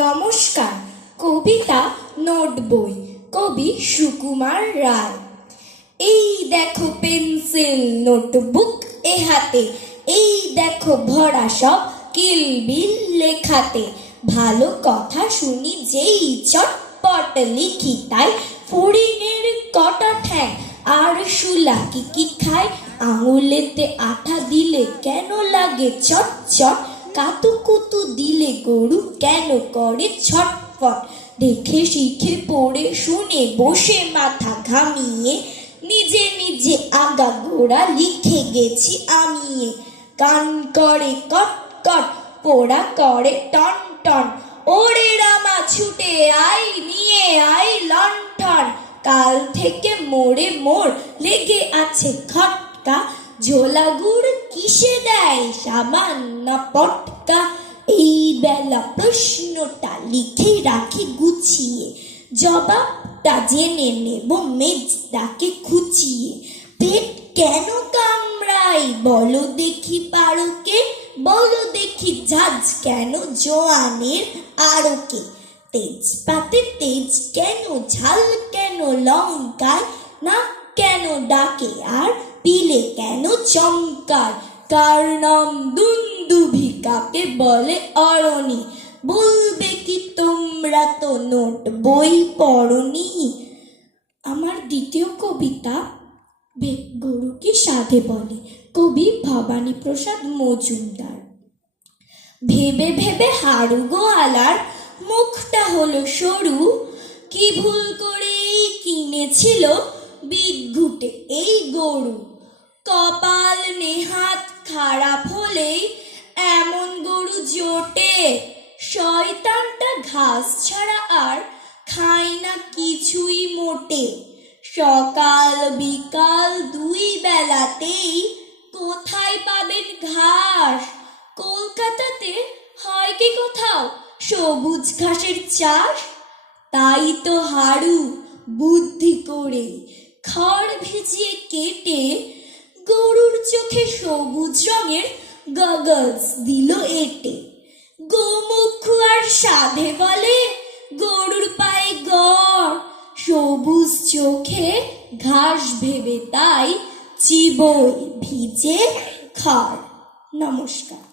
নমস্কার, কবিতা নোট বই কবি সুকুমার রায়। এই দেখো পেন্সিল নোটবুক এ হাতে, এই দেখো ভরা সব কিলবিল লেখাতে। ভালো কথা শুনি যেই চটপট লিখি তাই ফড়িংয়ের কটা ঠ্যাং, আর শুলা কি কি খায়? আঙুলেতে আঠা দিলে কেন লাগে চট চট কাতু কুতু দিলে গরু কেন করে ছটফট দেখে শিখে, পড়ে, শুনে, বসে, মাথা ঘামিয়ে, নিজে নিজে আগা গোড়া লিখে গেছি আমিয়ে কান করে কট কট পোড়া করে টন টন, ওরে রামা ছুটে আই নিয়ে আই লণ্ঠন। কাল থেকে মোড়ে মোড় লেগে আছে খটকা ঝোলা গুড় কিসে দেয়? সামান্য পটকা। এই বেলা প্রশ্নটা লিখে রাখি গুছিয়ে। জবাবটা জেনে নেব মেজদাকে খুঁচিয়ে। পেট কেন কামড়াই বলো দেখি পারকে। বলো দেখি ঝাঁঝ কেন জোয়ানের আরকে তেজপাতে তেজ কেন, ঝাল কেন, লঙ্কায় না কেন ডাকে? আর পিলে কেন চমকায়? কার নাম দুন্দুভি কাকে বলে অরণি। বলবে কি তোমরা তো নোট বই পড়নি? আমার দ্বিতীয় কবিতা বে- গরুকে সাধে বলে? কবি ভবানী প্রসাদ মজুমদার। ভেবে ভেবে হাড়ু গোয়ালার মুখটা হলো সরু। কি ভুল করে কিনেছিল বিদ্ঘুটে এই গরু? কপাল নেহাত খারাপ হলেই এমন গরু জোটে। শয়তানটা ঘাস ছাড়া আর খায় না কিছুই মোটে। সকাল বিকাল দুই বেলাতেই কোথায় পাবেন ঘাস? কলকাতাতে হয় কি কোথাও সবুজ ঘাসের চাষ? তাই তো হাড়ু বুদ্ধি করে খড় ভিজিয়ে কেটে চোখে সবুজ রঙের গগলস দিল এটে। গোমুখ আর সাধে বলে, গরুর পায়ে গড়, সবুজ চোখে ঘাস ভেবে তাই চিবই ভিজে খড় নমস্কার।